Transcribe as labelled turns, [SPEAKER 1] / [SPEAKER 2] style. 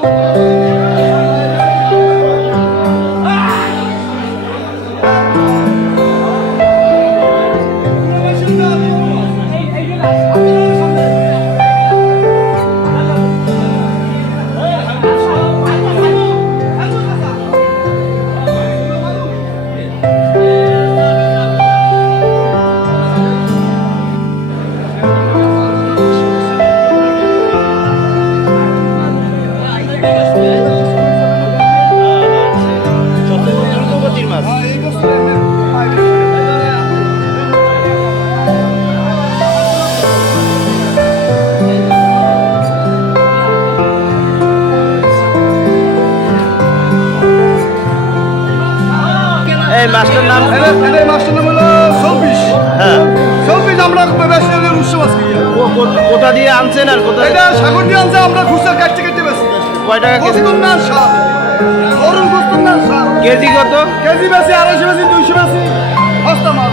[SPEAKER 1] 不 এই মাছটার নাম
[SPEAKER 2] মাস্টার নাম হলো চব্বিশ
[SPEAKER 1] হ্যাঁ।
[SPEAKER 2] চব্বিশ আমরা হলে উৎসব আজকে।
[SPEAKER 1] কোথা দিয়ে আনছেন আর কোথায়
[SPEAKER 2] এটা সাগর দিয়ে আনছে আমরা খুচরা কাটতে
[SPEAKER 1] কয় টাকা কেজি?
[SPEAKER 2] না গরুর
[SPEAKER 1] কেজি কত?
[SPEAKER 2] কেজি বেশি আড়াইশো বেশি দুইশো বেশি। সস্তা মাছ